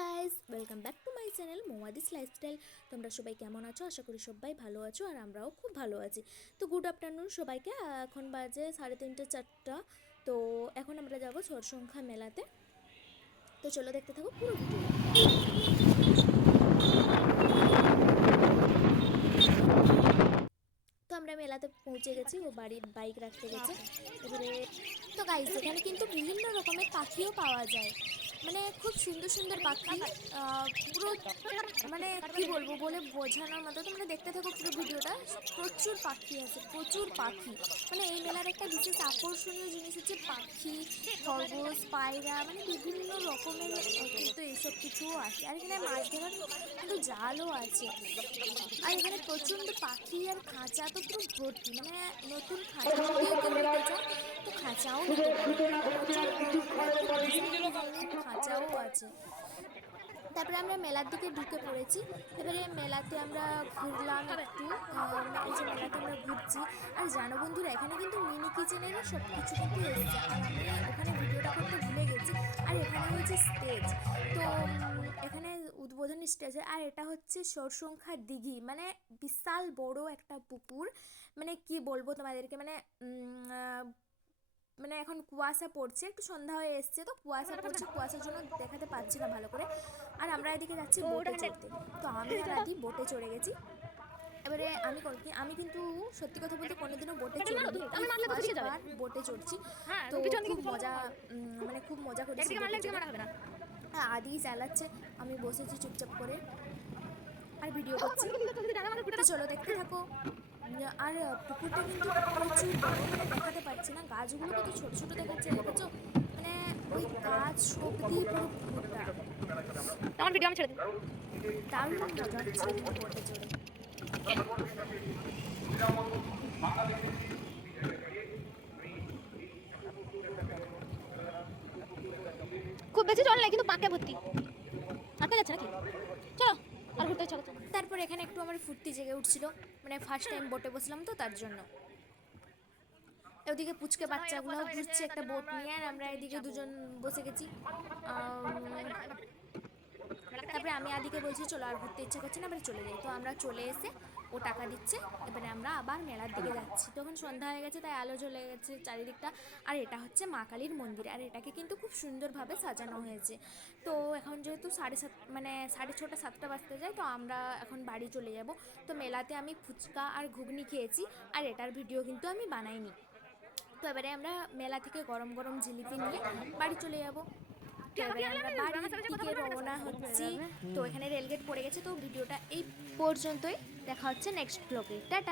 Guys welcome back to my channel মোমাদিস lifestyle তোমরা সবাই কেমন আছো? আশা করি সবাই ভালো আছো আর আমরাও খুব ভালো আছি। তো গুড আফটারনুন সবাইকে, এখন বাজে সাড়ে তিনটে চারটা। তো এখন আমরা যাব সংখ্যা মেলাতে। তো চলো দেখতে থাকো পুরো তো আমরা মেলাতে পৌঁছে গেছি, ও বাড়ির বাইক রাখতে গেছে। এবারে তো গাইস এখানে কিন্তু বিভিন্ন রকমের পাখিও পাওয়া যায়। মানে খুব সুন্দর সুন্দর পাখি। পুরো মানে কি বলব বলে বোঝানোর মতো। তোমরা দেখতে থাকো পুরো ভিডিওটা। প্রচুর পাখি আছে, প্রচুর পাখি। মানে এই মেলার একটা বিশেষ আকর্ষণীয় জিনিস হচ্ছে পাখি, খরগোশ, পায়রা মানে বিভিন্ন রকমের কিন্তু এইসব কিছুও আছে। আর এখানে মাছ ধরার কিন্তু জালও আছে। আর এখানে প্রচণ্ড পাখি আর খাঁচা তো পুরো ভর্তি। মানে নতুন খাঁচা তো খাঁচাও নিতে পারে প্রচুর ডিজাইনের খাঁচাও আছে। তারপরে আমরা মেলার দিকে ঢুকে পড়েছি। এবারে মেলাতে আমরা ঘুরলাম একটু। যে মেলাতে আমরা ঘুরছি। আর জানো বন্ধুরা, এখানে কিন্তু মিনি কিচেনেরও সব কিছু কিন্তু এসেছে। আর আমি ওখানে ভিডিওটা করতে ভুলে গেছি। আর এখানে হচ্ছে স্টেজ তো এখানে উদ্বোধনী স্টেজে আর এটা হচ্ছে সরসংখ্যার দিঘি। মানে বিশাল বড় একটা পুকুর। মানে কি বলব তোমাদেরকে? মানে মানে এখন কুয়াশা পড়ছে একটু সন্ধ্যা হয়ে এসছে তো কুয়াশা পড়ছে কুয়াশার জন্য দেখাতে পাচ্ছি না ভালো করে। আর আমরা এদিকে যাচ্ছি বোটে চড়তে। তো আমি আর আদি বোটে চড়ে গেছি। এবারে আমি কি আমি কিন্তু সত্যি কথা বলতে কোনোদিনও বোটে বার বোটে চড়ছি। হ্যাঁ, তো খুব মজা মানে খুব মজা করেছি চড়ে। হ্যাঁ, আদি চালাচ্ছে আমি বসেছি চুপচাপ করে। আর ভিডিও করছি। চলো দেখতে থাকো। আর পুকুরটা কিন্তু প্রচুর বড় মানে দেখাতে পারছি না। গাছগুলো কত ছোট ছোট দেখাচ্ছে দেখেছ? মানে ওই গাছ সব দিয়ে পুরো পুকুরটা আমার ভিডিও আমি ছেড়ে দিই। দারুণ মজা হচ্ছে বোটে চড়ে খুব বেশি জল নেই কিন্তু পাকে ভর্তি। আটকে যাচ্ছে নাকি? চলো। আর ঘুরতে তারপর এখানে একটু আমার ফুর্তি জেগে উঠছিল। মানে ফার্স্ট টাইম বোটে বসলাম তো তার জন্য। ওদিকে পুচকে বাচ্চাগুলো ঘুরছে একটা বোট নিয়ে আর আমরা এদিকে দুজন বসে গেছি। তারপরে আমি আদিকে বলছি চলো আর ঘুরতে ইচ্ছা করছে না এবারে চলে যাই। তো আমরা চলে এসে ও টাকা দিচ্ছে এবারে আমরা আবার মেলার দিকে যাচ্ছি। তখন সন্ধ্যা হয়ে গেছে তাই আলো জ্বলে গেছে চারিদিকটা। আর এটা হচ্ছে মা কালীর মন্দির আর এটাকে কিন্তু খুব সুন্দরভাবে সাজানো হয়েছে। তো এখন যেহেতু সাড়ে সাত মানে সাড়ে ছটা সাতটা বাজতে যায় তো আমরা এখন বাড়ি চলে যাব। তো মেলাতে আমি ফুচকা আর ঘুগনি খেয়েছি আর এটার ভিডিও কিন্তু আমি বানাইনি। তো এবারে আমরা মেলা থেকে গরম গরম জিলিপি নিয়ে বাড়ি চলে যাব। এবারে আমরা বাড়ির দিকে রওনা হচ্ছি। তো এখানে রেলগেট পড়ে গেছে তো ভিডিওটা এই পর্যন্তই। দেখা হচ্ছে নেক্সট ব্লগে টাটা।